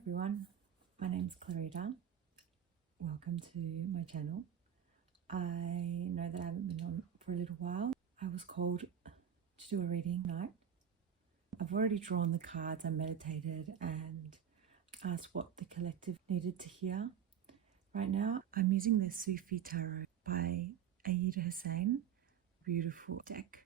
everyone, my name's Clarita. Welcome to my channel. I know that I haven't been on for a little while. I was called to do a reading tonight. I've already drawn the cards, I meditated and asked what the collective needed to hear. Right now I'm using the Sufi Tarot by Aida Hussein. Beautiful deck,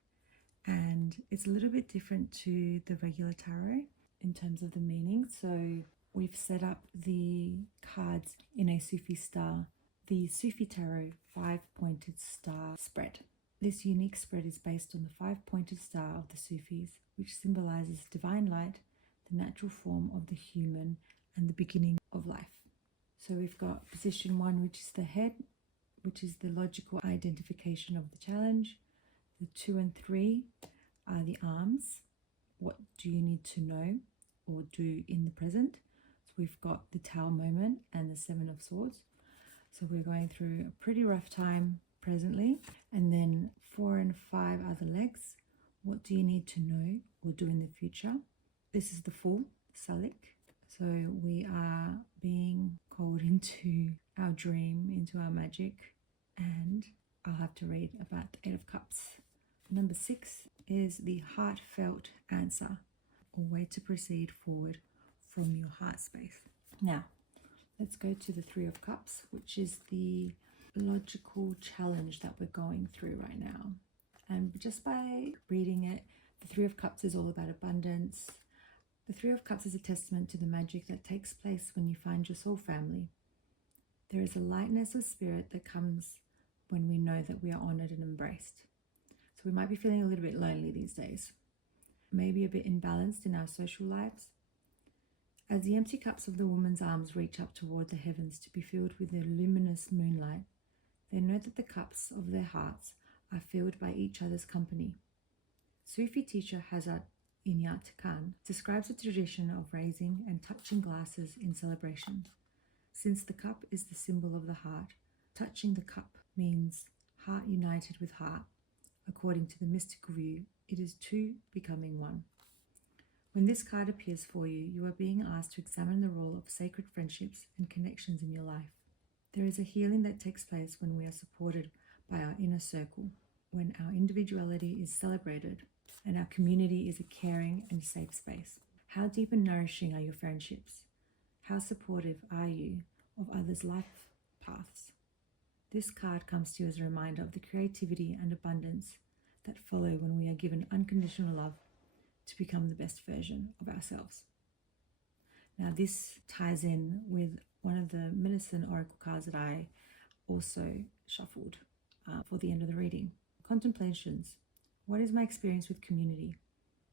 and it's a little bit different to the regular tarot in terms of the meaning. So we've set up the cards in a Sufi star, the Sufi Tarot 5-pointed star spread. This unique spread is based on the 5-pointed star of the Sufis, which symbolizes divine light, the natural form of the human, and the beginning of life. So we've got position 1, which is the head, which is the logical identification of the challenge. The 2 and 3 are the arms. What do you need to know or do in the present? So we've got the Tower moment and the 7 of Swords. So we're going through a pretty rough time presently. And then 4 and 5 are the legs. What do you need to know or do in the future? This is the Fool, Salik. So we are being called into our dream, into our magic. And I'll have to read about the 8 of Cups. Number 6 is the heartfelt answer, or way to proceed forward from your heart space. Now, let's go to the 3 of Cups, which is the logical challenge that we're going through right now. And just by reading it, the 3 of Cups is all about abundance. The 3 of Cups is a testament to the magic that takes place when you find your soul family. There is a lightness of spirit that comes when we know that we are honored and embraced. So we might be feeling a little bit lonely these days, maybe a bit imbalanced in our social lives. As the empty cups of the woman's arms reach up toward the heavens to be filled with the luminous moonlight, they know that the cups of their hearts are filled by each other's company. Sufi teacher Hazrat Inayat Khan describes a tradition of raising and touching glasses in celebration. Since the cup is the symbol of the heart, touching the cup means heart united with heart. According to the mystical view, it is two becoming one. When this card appears for you, you are being asked to examine the role of sacred friendships and connections in your life. There is a healing that takes place when we are supported by our inner circle, when our individuality is celebrated, and our community is a caring and safe space. How deep and nourishing are your friendships? How supportive are you of others' life paths? This card comes to you as a reminder of the creativity and abundance that follow when we are given unconditional love to become the best version of ourselves. Now this ties in with one of the medicine oracle cards that I also shuffled for the end of the reading. Contemplations. What is my experience with community?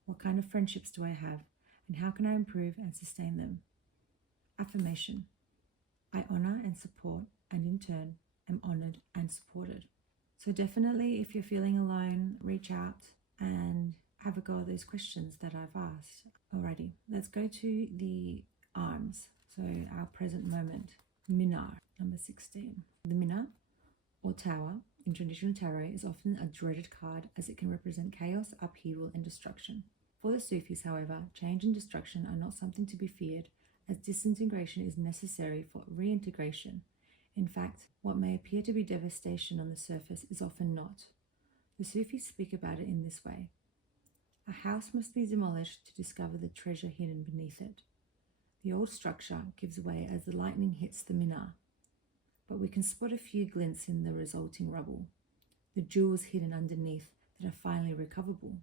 What kind of friendships do I have? And how can I improve and sustain them? Affirmation. I honor and support, and in turn am honored and supported. So definitely, if you're feeling alone, reach out and have a go at those questions that I've asked. Alrighty, let's go to the arms. So our present moment, Minar, number 16. The Minar, or Tower, in traditional tarot is often a dreaded card as it can represent chaos, upheaval, and destruction. For the Sufis, however, change and destruction are not something to be feared, as disintegration is necessary for reintegration. In fact, what may appear to be devastation on the surface is often not. The Sufis speak about it in this way. A house must be demolished to discover the treasure hidden beneath it. The old structure gives way as the lightning hits the minar, but we can spot a few glints in the resulting rubble, the jewels hidden underneath that are finally recoverable.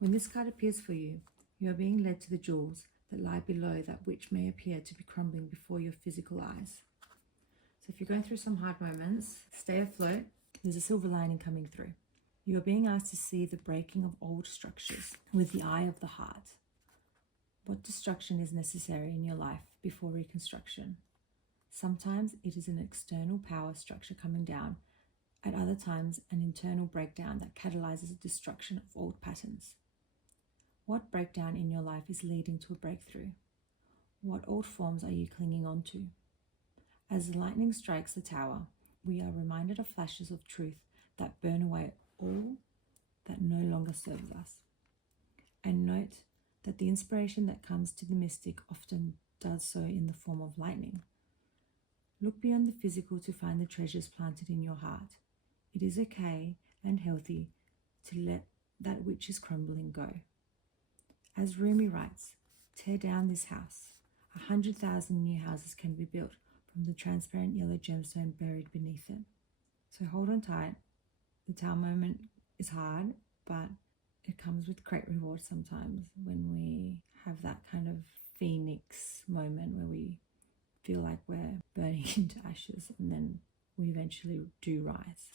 When this card appears for you, you are being led to the jewels that lie below that which may appear to be crumbling before your physical eyes. So if you're going through some hard moments, stay afloat. There's a silver lining coming through. You are being asked to see the breaking of old structures with the eye of the heart. What destruction is necessary in your life before reconstruction? Sometimes it is an external power structure coming down. At other times, an internal breakdown that catalyzes the destruction of old patterns. What breakdown in your life is leading to a breakthrough? What old forms are you clinging on to? As the lightning strikes the tower, we are reminded of flashes of truth that burn away all that no longer serves us. And note that the inspiration that comes to the mystic often does so in the form of lightning. Look beyond the physical to find the treasures planted in your heart. It is okay and healthy to let that which is crumbling go. As Rumi writes, tear down this house. 100,000 new houses can be built from the transparent yellow gemstone buried beneath it. So hold on tight. The Tao moment is hard, but it comes with great reward sometimes when we have that kind of phoenix moment where we feel like we're burning into ashes and then we eventually do rise.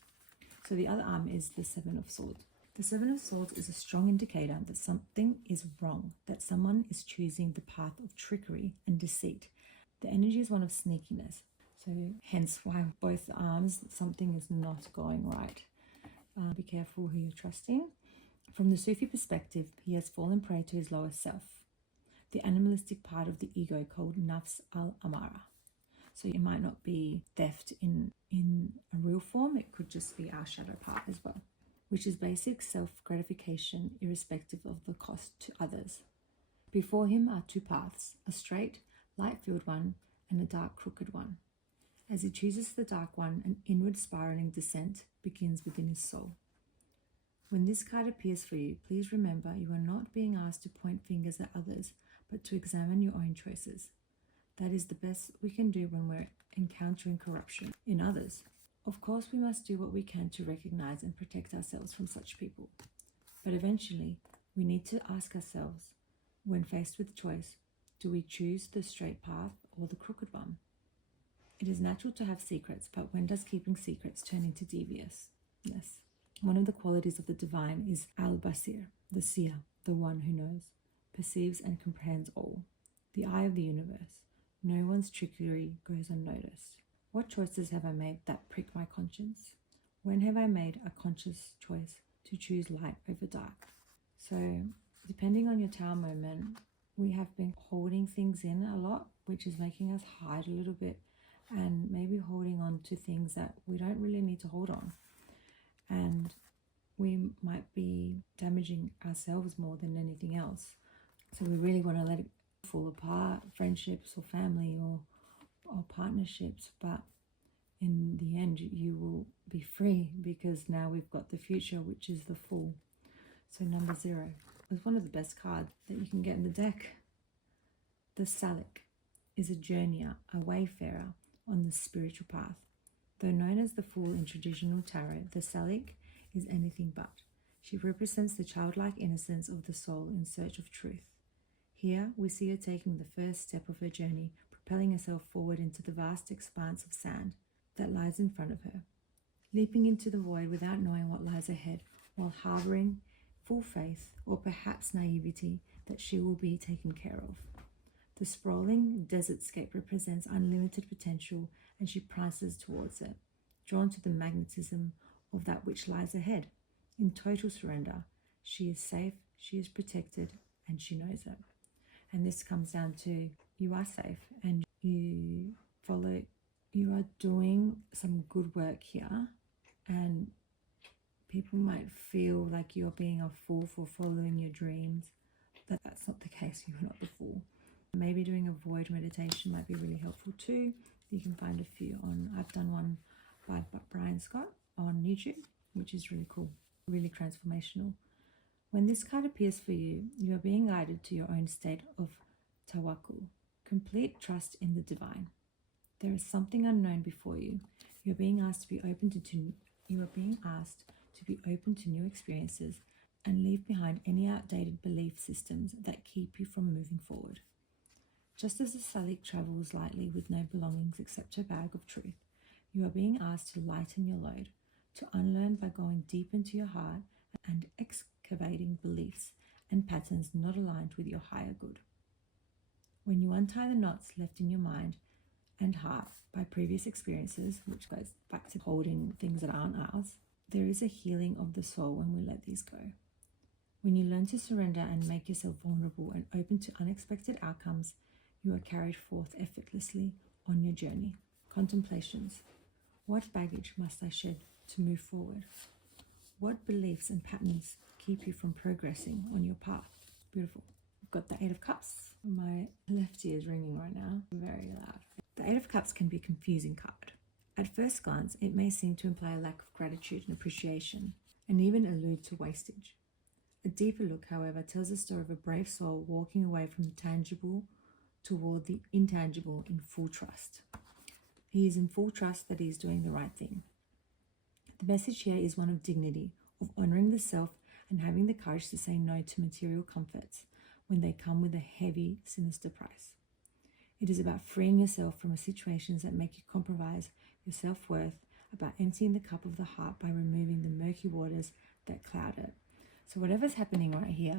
So the other arm is the Seven of Swords. The Seven of Swords is a strong indicator that something is wrong, that someone is choosing the path of trickery and deceit. The energy is one of sneakiness. So hence why both arms, something is not going right. Be careful who you're trusting. From the Sufi perspective, he has fallen prey to his lower self, the animalistic part of the ego called Nafs al-Amara. So it might not be theft in a real form, it could just be our shadow part as well, which is basic self-gratification irrespective of the cost to others. Before him are two paths, a straight, light-filled one and a dark, crooked one. As he chooses the dark one, an inward spiraling descent begins within his soul. When this card appears for you, please remember you are not being asked to point fingers at others, but to examine your own choices. That is the best we can do when we're encountering corruption in others. Of course, we must do what we can to recognize and protect ourselves from such people. But eventually, we need to ask ourselves, when faced with choice, do we choose the straight path or the crooked one? It is natural to have secrets, but when does keeping secrets turn into deviousness? One of the qualities of the divine is al-Basir, the seer, the one who knows, perceives and comprehends all, the eye of the universe. No one's trickery goes unnoticed. What choices have I made that prick my conscience? When have I made a conscious choice to choose light over dark? So, depending on your Tao moment, we have been holding things in a lot, which is making us hide a little bit and maybe holding on to things that we don't really need to hold on. And we might be damaging ourselves more than anything else. So we really want to let it fall apart, friendships or family or partnerships, but in the end you will be free because now we've got the future, which is the Fool. So number 0 is one of the best cards that you can get in the deck. The Salik is a journeyer, a wayfarer on the spiritual path. Though known as the Fool in traditional tarot, the Salik is anything but. She represents the childlike innocence of the soul in search of truth. Here we see her taking the first step of her journey, propelling herself forward into the vast expanse of sand that lies in front of her, leaping into the void without knowing what lies ahead, while harboring full faith or perhaps naivety that she will be taken care of. The sprawling desertscape represents unlimited potential, and she prances towards it, drawn to the magnetism of that which lies ahead. In total surrender, she is safe, she is protected, and she knows it. And this comes down to you are safe and you are doing some good work here, and people might feel like you're being a fool for following your dreams. That's not the case. You're not the fool. Maybe doing a void meditation might be really helpful too. You can find a few I've done one by Brian Scott on YouTube, which is really cool, really transformational. When this card appears for you, you are being guided to your own state of tawakkul, complete trust in the divine. There is something unknown before you. You are being asked to be open to new experiences and leave behind any outdated belief systems that keep you from moving forward. Just as the Salik travels lightly with no belongings except her bag of truth, you are being asked to lighten your load, to unlearn by going deep into your heart and excavating beliefs and patterns not aligned with your higher good. When you untie the knots left in your mind and heart by previous experiences, which goes back to holding things that aren't ours, there is a healing of the soul when we let these go. When you learn to surrender and make yourself vulnerable and open to unexpected outcomes, you are carried forth effortlessly on your journey. Contemplations. What baggage must I shed to move forward? What beliefs and patterns keep you from progressing on your path? Beautiful. got the Eight of Cups. My left ear is ringing right now, very loud. The Eight of Cups can be a confusing card. At first glance, it may seem to imply a lack of gratitude and appreciation, and even allude to wastage. A deeper look, however, tells the story of a brave soul walking away from the tangible toward the intangible in full trust. He is in full trust that he is doing the right thing. The message here is one of dignity, of honoring the self and having the courage to say no to material comforts when they come with a heavy, sinister price. It is about freeing yourself from situations that make you compromise your self-worth, about emptying the cup of the heart by removing the murky waters that cloud it. So whatever's happening right here,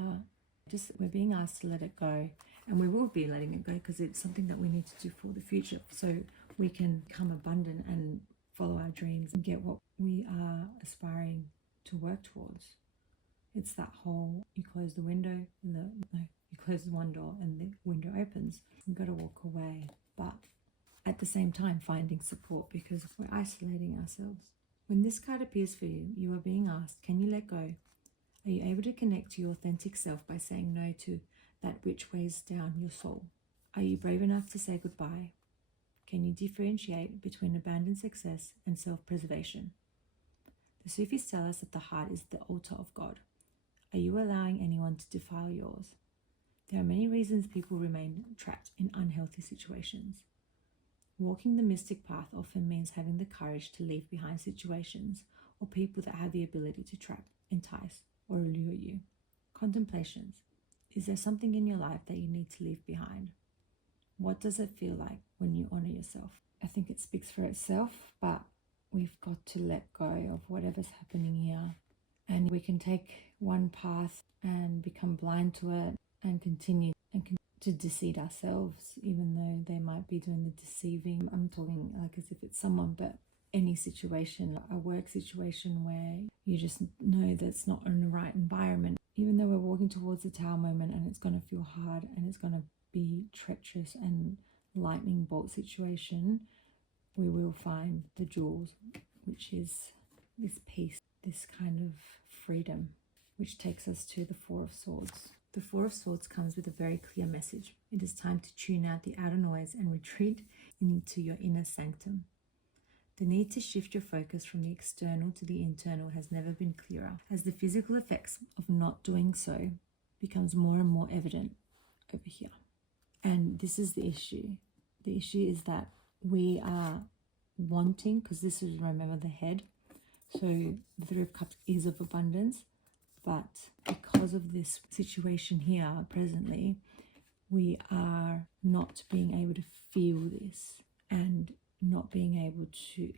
we're being asked to let it go, and we will be letting it go because it's something that we need to do for the future so we can become abundant and follow our dreams and get what we are aspiring to work towards. It's that whole, you close the window, you close one door and the window opens. You've got to walk away, but at the same time finding support because we're isolating ourselves. When this card appears for you, you are being asked, can you let go? Are you able to connect to your authentic self by saying no to that which weighs down your soul? Are you brave enough to say goodbye? Can you differentiate between abandoned success and self-preservation? The Sufis tell us that the heart is the altar of God. Are you allowing anyone to defile yours? There are many reasons people remain trapped in unhealthy situations. Walking the mystic path often means having the courage to leave behind situations or people that have the ability to trap, entice, or allure you. Contemplations. Is there something in your life that you need to leave behind? What does it feel like when you honor yourself? I think it speaks for itself, but we've got to let go of whatever's happening here. And we can take one path and become blind to it and continue to deceive ourselves, even though they might be doing the deceiving. I'm talking like as if it's someone, but any situation, a work situation where you just know that it's not in the right environment. Even though we're walking towards the tower moment and it's going to feel hard and it's going to be treacherous and lightning bolt situation, we will find the jewels, which is this peace, this kind of freedom, which takes us to the Four of Swords. The Four of Swords comes with a very clear message. It is time to tune out the outer noise and retreat into your inner sanctum. The need to shift your focus from the external to the internal has never been clearer, as the physical effects of not doing so becomes more and more evident over here. And this is the issue. The issue is that we are wanting, because this is, remember, the head. So the Three of Cups is of abundance, but because of this situation here presently, we are not being able to feel this and not being able to,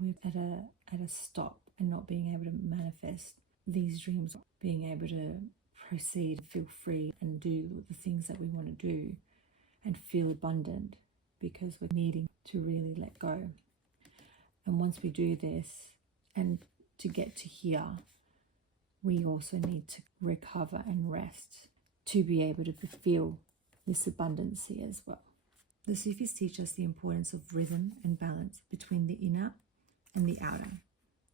we're at a stop and not being able to manifest these dreams, being able to proceed, feel free and do the things that we want to do and feel abundant, because we're needing to really let go. And once we do this, and to get to here, we also need to recover and rest to be able to feel this abundance here as well. The Sufis teach us the importance of rhythm and balance between the inner and the outer,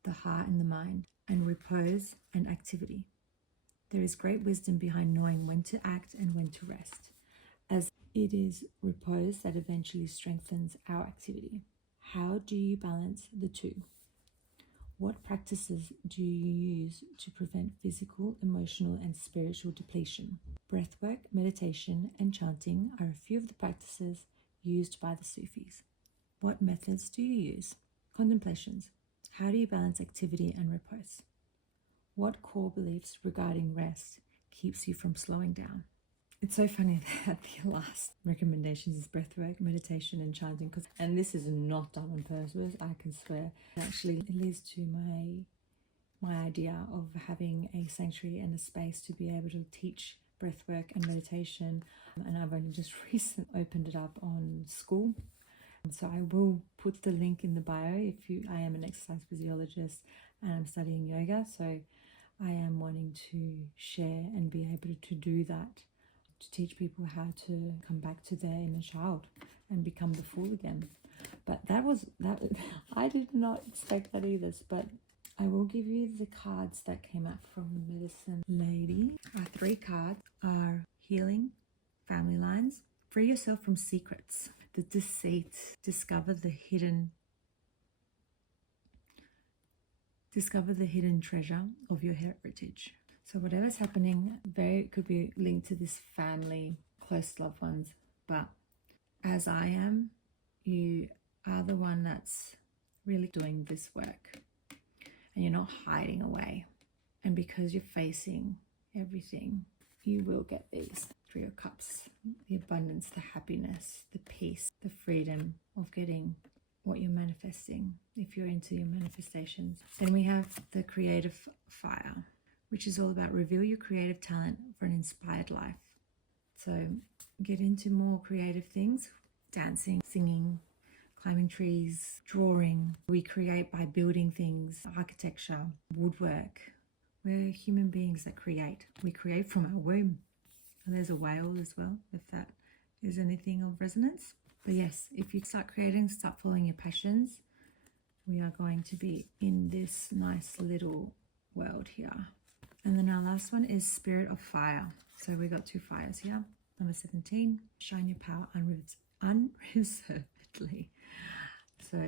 the heart and the mind, and repose and activity. There is great wisdom behind knowing when to act and when to rest, as it is repose that eventually strengthens our activity. How do you balance the two? What practices do you use to prevent physical, emotional, and spiritual depletion? Breathwork, meditation, and chanting are a few of the practices used by the Sufis. What methods do you use? Contemplations. How do you balance activity and repose? What core beliefs regarding rest keeps you from slowing down? It's so funny that the last recommendations is breathwork, meditation, and chanting, and this is not done on purpose, I can swear. Actually, it leads to my idea of having a sanctuary and a space to be able to teach breathwork and meditation, and I've only just recently opened it up on school. So I will put the link in the bio. I am an exercise physiologist and I'm studying yoga, so I am wanting to share and be able to do that, to teach people how to come back to their inner child and become the full again. But that I did not expect that either, but I will give you the cards that came out from Medicine Lady. Our three cards are healing, family lines. Free yourself from secrets, the deceit, discover the hidden treasure of your heritage. So whatever's happening, could be linked to this family, close loved ones. But as I am, you are the one that's really doing this work, and you're not hiding away. And because you're facing everything, you will get these 3 of Cups, the abundance, the happiness, the peace, the freedom of getting what you're manifesting, if you're into your manifestations. Then we have the creative fire, which is all about reveal your creative talent for an inspired life. So get into more creative things, dancing, singing, climbing trees, drawing. We create by building things, architecture, woodwork. We're human beings that create. We create from our womb. And there's a whale as well, if that is anything of resonance. But yes, if you start creating, start following your passions, we are going to be in this nice little world here. And then our last one is Spirit of Fire. So we got 2 fires here. Number 17, shine your power unreservedly. So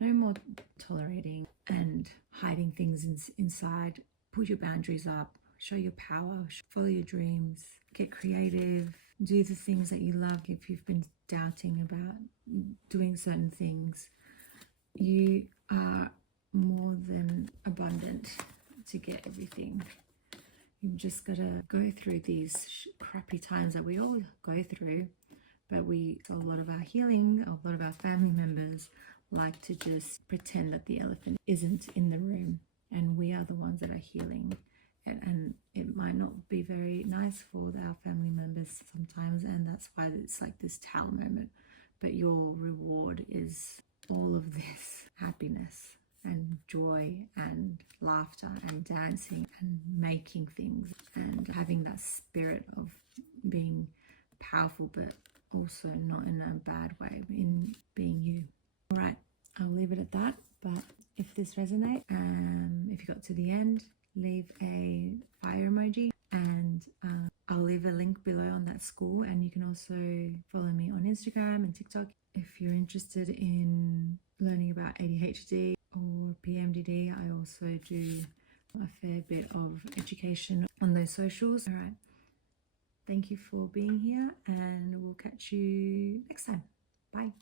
no more tolerating and hiding things inside. Put your boundaries up, show your power, follow your dreams, get creative, do the things that you love. If you've been doubting about doing certain things, you are more than abundant to get everything. You've just got to go through these crappy times that we all go through, but a lot of our healing, a lot of our family members like to just pretend that the elephant isn't in the room, and we are the ones that are healing. And it might not be very nice for our family members sometimes, and that's why it's like this towel moment. But your reward is all of this happiness and joy and laughter and dancing and making things and having that spirit of being powerful, but also not in a bad way, in being you. All right, I'll leave it at that. But if this resonates, if you got to the end, leave a fire emoji, and I'll leave a link below on that school. And you can also follow me on Instagram and TikTok if you're interested in learning about ADHD or PMDD. I also do a fair bit of education on those socials. All right, thank you for being here, and we'll catch you next time. Bye.